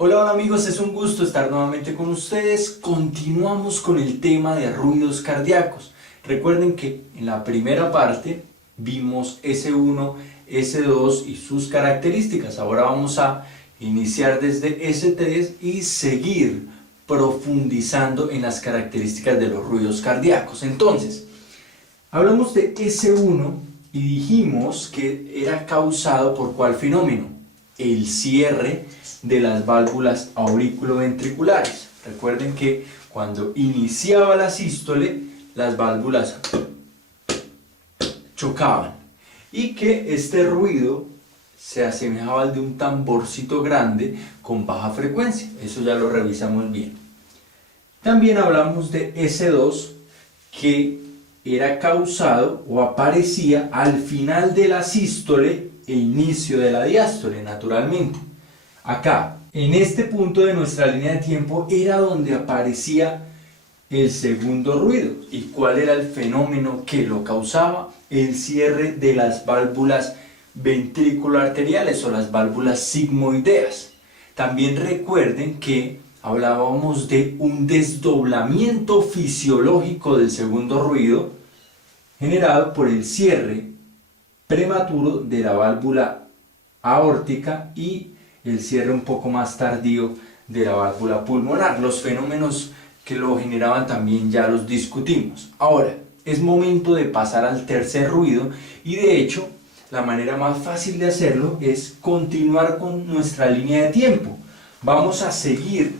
Hola, hola amigos, es un gusto estar nuevamente con ustedes. Continuamos con el tema de ruidos cardíacos. Recuerden que en la primera parte vimos S1, S2 y sus características. Ahora vamos a iniciar desde S3 y seguir profundizando en las características de los ruidos cardíacos. Entonces, hablamos de S1 y dijimos que era causado por ¿cuál fenómeno? El cierre de las válvulas auriculoventriculares. Recuerden que cuando iniciaba la sístole, las válvulas chocaban y que este ruido se asemejaba al de un tamborcito grande con baja frecuencia. Eso ya lo revisamos bien. También hablamos de S2, que era causado o aparecía al final de la sístole e inicio de la diástole, naturalmente. Acá, en este punto de nuestra línea de tiempo, era donde aparecía el segundo ruido. ¿Y cuál era el fenómeno que lo causaba? El cierre de las válvulas ventrículo-arteriales o las válvulas sigmoideas. También recuerden que hablábamos de un desdoblamiento fisiológico del segundo ruido generado por el cierre prematuro de la válvula aórtica y el cierre un poco más tardío de la válvula pulmonar. Los fenómenos que lo generaban también ya los discutimos. Ahora, es momento de pasar al tercer ruido y de hecho la manera más fácil de hacerlo es continuar con nuestra línea de tiempo. Vamos a seguir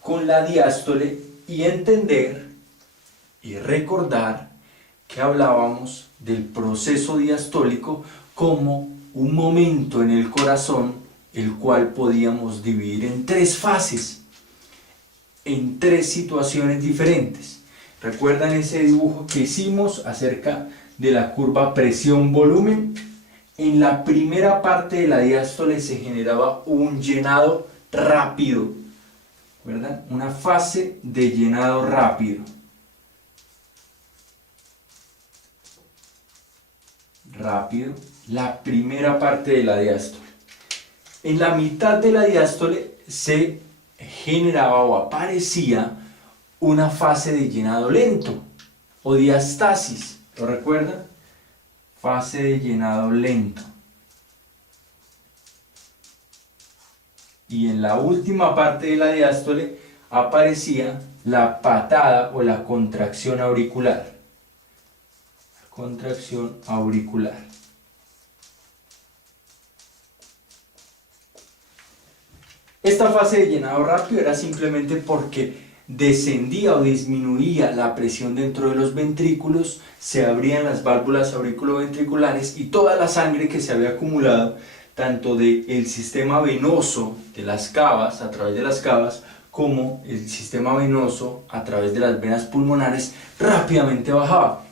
con la diástole y entender y recordar que hablábamos del proceso diastólico como un momento en el corazón el cual podíamos dividir en tres fases, en tres situaciones diferentes. ¿Recuerdan ese dibujo que hicimos acerca de la curva presión-volumen? En la primera parte de la diástole se generaba un llenado rápido, ¿verdad? Una fase de llenado rápido. La primera parte de la diástole. En la mitad de la diástole se generaba o aparecía una fase de llenado lento o diastasis. ¿Lo recuerdan? Fase de llenado lento. Y en la última parte de la diástole aparecía la patada o la contracción auricular. Contracción auricular. Esta fase de llenado rápido era simplemente porque descendía o disminuía la presión dentro de los ventrículos, se abrían las válvulas auriculoventriculares y toda la sangre que se había acumulado tanto del sistema venoso de las cavas, a través de las cavas, como el sistema venoso a través de las venas pulmonares rápidamente bajaba.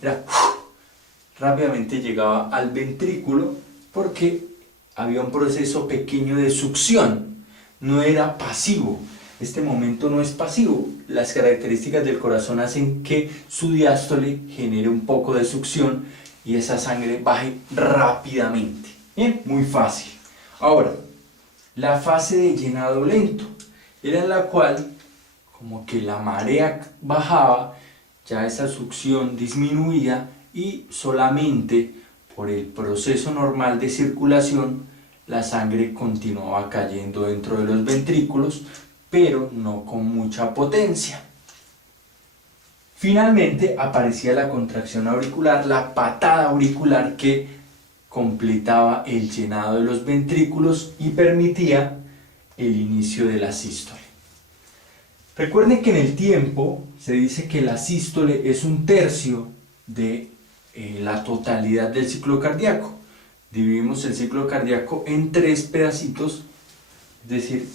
Rápidamente llegaba al ventrículo porque había un proceso pequeño de succión. No era pasivo, este momento no es pasivo. Las características del corazón hacen que su diástole genere un poco de succión y esa sangre baje rápidamente. Bien, muy fácil. Ahora, la fase de llenado lento era en la cual como que la marea bajaba, ya esa succión disminuía y solamente por el proceso normal de circulación la sangre continuaba cayendo dentro de los ventrículos, pero no con mucha potencia. Finalmente aparecía la contracción auricular, la patada auricular que completaba el llenado de los ventrículos y permitía el inicio de la sístole. Recuerden que en el tiempo se dice que la sístole es un tercio de la totalidad del ciclo cardíaco. Dividimos el ciclo cardíaco en tres pedacitos, es decir,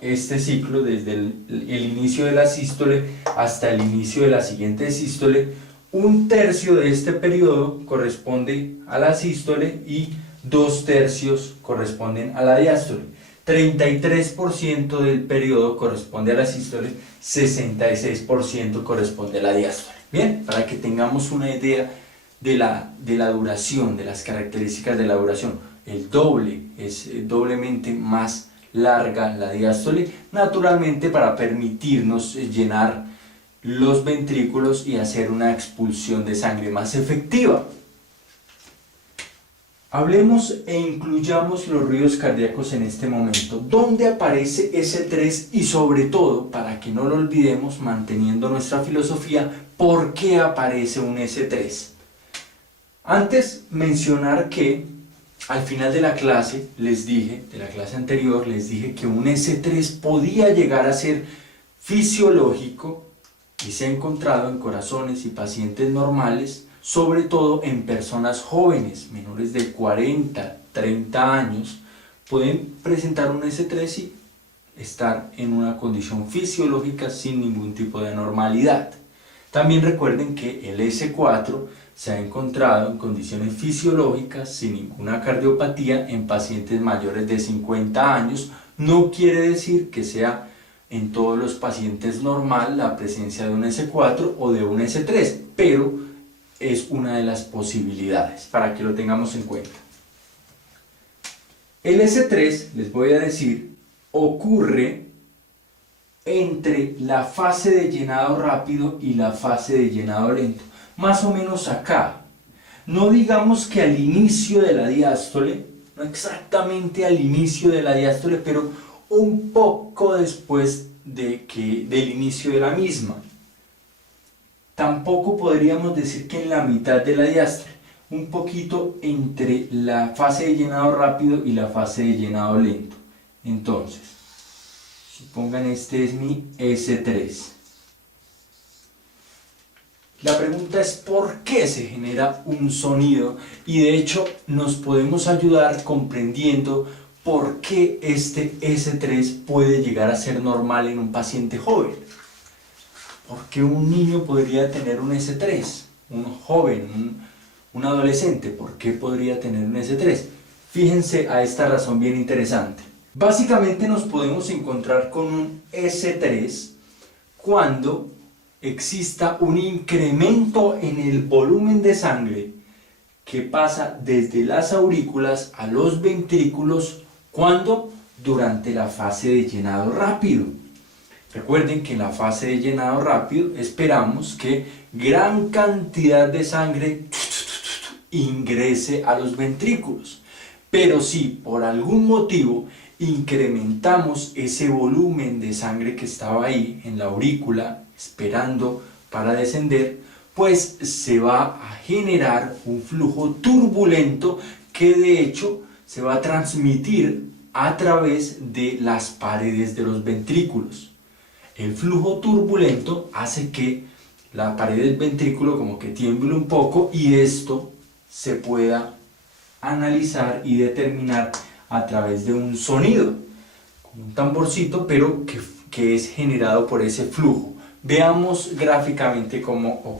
este ciclo desde el inicio de la sístole hasta el inicio de la siguiente sístole. Un tercio de este periodo corresponde a la sístole y 2/3 corresponden a la diástole. 33% del periodo corresponde a la sístole, 66% corresponde a la diástole. Bien, para que tengamos una idea de la duración, de las características de la duración. El doble es doblemente más larga la diástole, naturalmente para permitirnos llenar los ventrículos y hacer una expulsión de sangre más efectiva. Hablemos e incluyamos los ruidos cardíacos en este momento. ¿Dónde aparece S3? Y sobre todo, para que no lo olvidemos, manteniendo nuestra filosofía, ¿por qué aparece un S3? Antes mencionar que al final de la clase de la clase anterior, les dije que un S3 podía llegar a ser fisiológico y se ha encontrado en corazones y pacientes normales, sobre todo en personas jóvenes, menores de 40, 30 años, pueden presentar un S3 y estar en una condición fisiológica sin ningún tipo de anormalidad. También recuerden que el S4 se ha encontrado en condiciones fisiológicas sin ninguna cardiopatía en pacientes mayores de 50 años. No quiere decir que sea en todos los pacientes normal la presencia de un S4 o de un S3, pero es una de las posibilidades para que lo tengamos en cuenta. El S3, les voy a decir, ocurre entre la fase de llenado rápido y la fase de llenado lento, más o menos acá. No digamos que al inicio de la diástole, no exactamente al inicio de la diástole, pero un poco después del inicio de la misma. Tampoco podríamos decir que en la mitad de la diástole, un poquito entre la fase de llenado rápido y la fase de llenado lento. Entonces, supongan este es mi S3. La pregunta es ¿por qué se genera un sonido? Y de hecho nos podemos ayudar comprendiendo por qué este S3 puede llegar a ser normal en un paciente joven. ¿Por qué un niño podría tener un S3? Un joven, un adolescente, ¿por qué podría tener un S3? Fíjense a esta razón bien interesante. Básicamente nos podemos encontrar con un S3 cuando exista un incremento en el volumen de sangre que pasa desde las aurículas a los ventrículos cuando durante la fase de llenado rápido. Recuerden que en la fase de llenado rápido esperamos que gran cantidad de sangre ingrese a los ventrículos. Pero si por algún motivo incrementamos ese volumen de sangre que estaba ahí en la aurícula esperando para descender, pues se va a generar un flujo turbulento que de hecho se va a transmitir a través de las paredes de los ventrículos. El flujo turbulento hace que la pared del ventrículo como que tiemble un poco y esto se pueda analizar y determinar a través de un sonido, como un tamborcito, pero que es generado por ese flujo. Veamos gráficamente cómo ocurre.